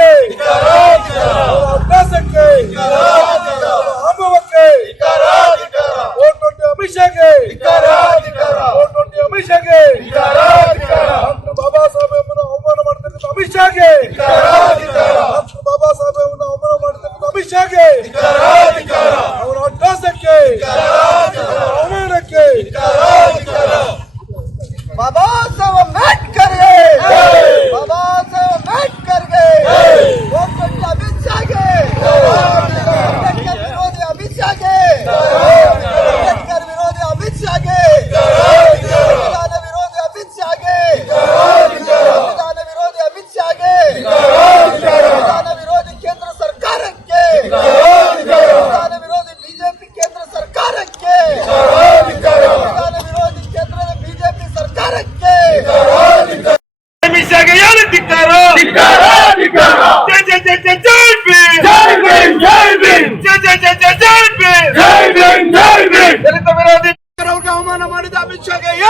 ಅವರ ಅಭ್ಯಾಸಕ್ಕೆ, ಅನುಭವಕ್ಕೆ ಓಟ್ ಟ್ವೆಂಟಿ ಅಮಿತ್ ಶಾಗೆ ಓಟ್ ಟ್ವೆಂಟಿ ಅಮಿತ್ ಶಾಗೆ ಡಾಕ್ಟರ್ ಬಾಬಾ ಸಾಹೇಬ್ ಅವಮಾನ ಮಾಡ್ತಕ್ಕಂಥ ಅಮಿತ್ ಶಾಗೆ ಡಾಕ್ಟರ್ ಬಾಬಾ ಸಾಹೇಬ್ ಅವಮಾನ ಮಾಡ್ತಕ್ಕಂಥ ಅಮಿತ್ ಶಾಗೆ ಅವರ ಅಭ್ಯಾಸಕ್ಕೆ ಅವಮಾನಕ್ಕೆ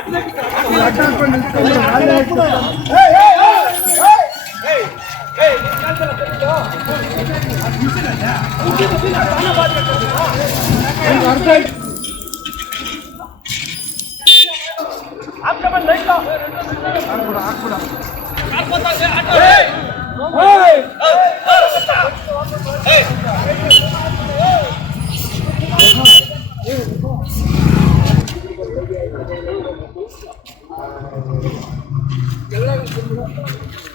Hey!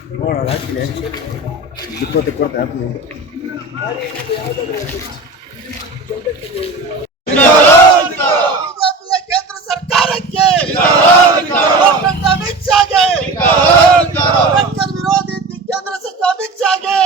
ಅಮಿತ್ ಶಾಗೆ ಇಪ್ಪತ್ತು ಕೊಡ್ತೆ ಬಿಜೆಪಿಯ ಕೇಂದ್ರ ಸರ್ಕಾರಕ್ಕೆ ಅಮಿತ್ ಶಾಗೆ ವಿರೋಧಿ ಕೇಂದ್ರ ಸಚಿವ ಅಮಿತ್ ಶಾಗೆ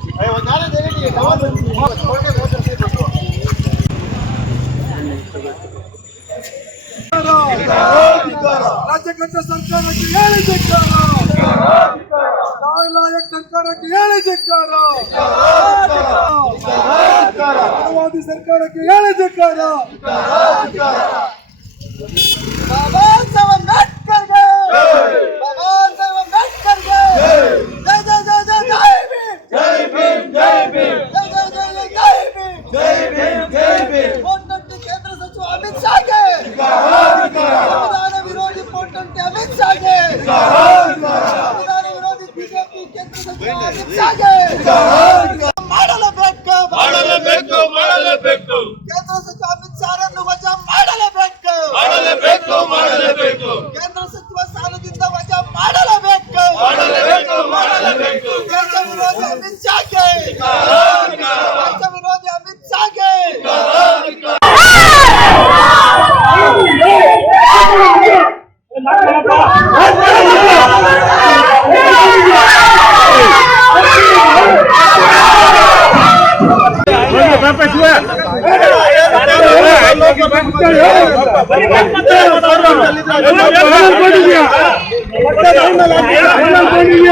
ಧಿಕ್ಕಾರ. ನಾಯಕ ಸರ್ಕಾರಕ್ಕೆ ಹೇಳಿ ಮಾನವಾದಿ ಸರ್ಕಾರಕ್ಕೆ ಹೇಳಿ ಸರ್ಕಾರಕ್ಕೆ ಬಾಬಾ ಪೋಟಂಟಿ ಕೇಂದ್ರ ಸಚಿವ ಅಮಿತ್ ಶಾಗೆ ಸಂವಿಧಾನ ವಿರೋಧಿ ಪೋಟಂಟಿ ಅಮಿತ್ ಶಾಗೆ ಸಂವಿಧಾನ ವಿರೋಧಿ ಬಿಜೆಪಿ ಕೇಂದ್ರ ಸಚಿವ ಅಮಿತ್ ಶಾಗೆ ಮಾಡಲೇಬೇಕು ಮಾಡಲೇಬೇಕು ಮಾಡಲೇಬೇಕು ಕೇಂದ್ರ ಸಚಿವ ಅಮಿತ್ ಶಾರನ್ನು ವಜಾ ಮಾಡಲೇಬೇಕು ಮಾಡಲೇಬೇಕು ಮಾಡಲೇಬೇಕು ಕೇಂದ್ರ ಸಚಿವ ಸ್ಥಾನದಿಂದ ವಜಾ ಮಾಡಲೇಬೇಕು ಮಾಡಲೇಬೇಕು ಮಾಡಲೇಬೇಕು ದೇಶ ವಿರೋಧಿ ಅಮಿತ್ ಶಾಗೆ பண்ணிங்க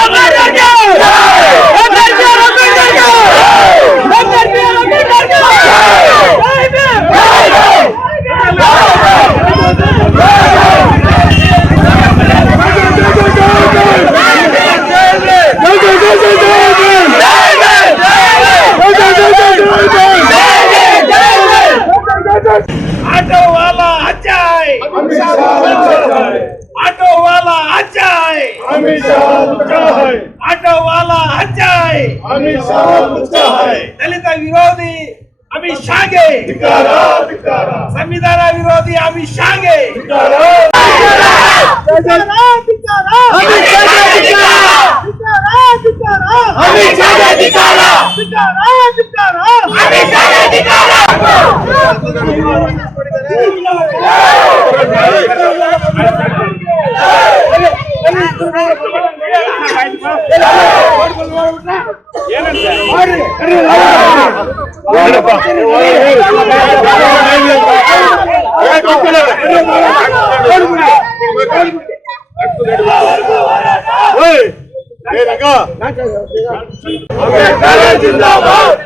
संविधान विरोधी अमिशांगे Yeah ஜிந்தாபாத்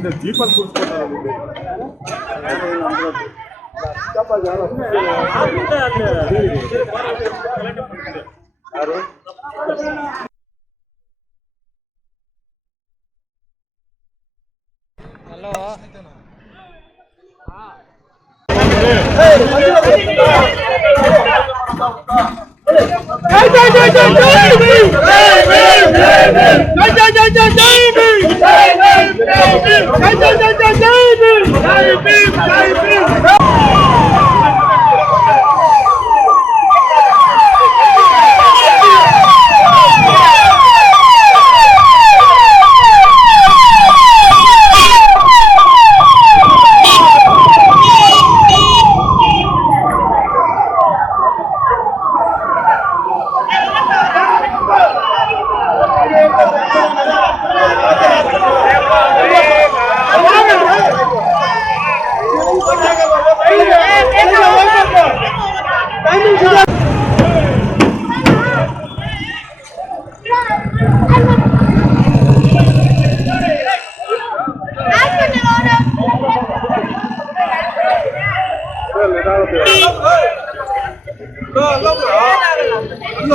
ಇನ್ನು ದೀಪ ಕೂರಿಸ್ಕೊತಾರೆ ಅಷ್ಟಪ್ಪ Caio Pinto!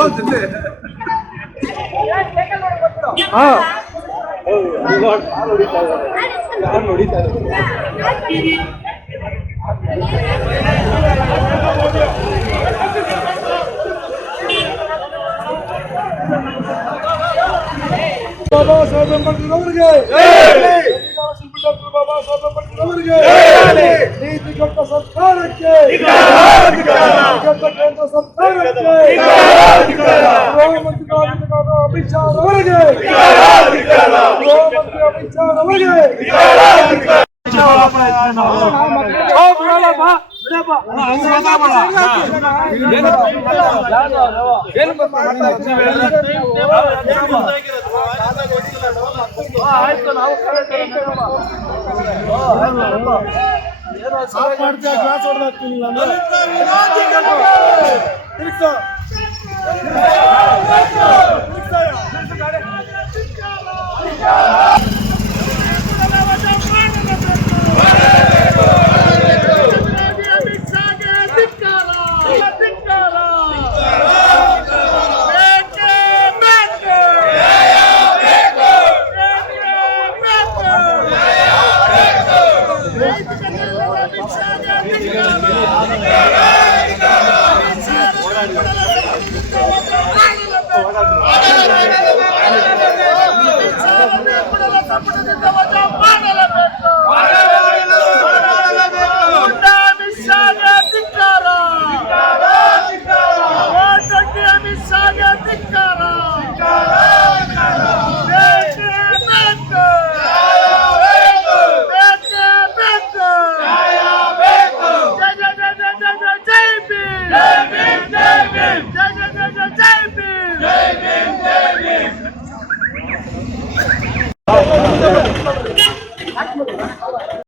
ಬರೀ ಬಾಬಾ ಸಾಹೇಬ್ ಅಂಬೇಡ್ಕರ್ ಅವರಿಗೆ ಬಾಬಾ ಸಾಹೇಬ್ ಅಂಬೇಡ್ಕರ್ ಅವರಿಗೆ ನೀತಿ ಕೊಟ್ಟ ಸರ್ಕಾರಕ್ಕೆ ಕೆಟ್ಟ ಕೇಂದ್ರ ಸರ್ಕಾರಕ್ಕೆ ಗೃಹ ಮಂತ್ರಿ ಆಗಿರ್ತಕ್ಕಂಥ ಅಮಿತ್ ಶಾ ಅವರಿಗೆ ಗೃಹ ಮಂತ್ರಿ ಅಮಿತ್ ಶಾ ಅವರಿಗೆ ಧಿಕ್ಕಾರ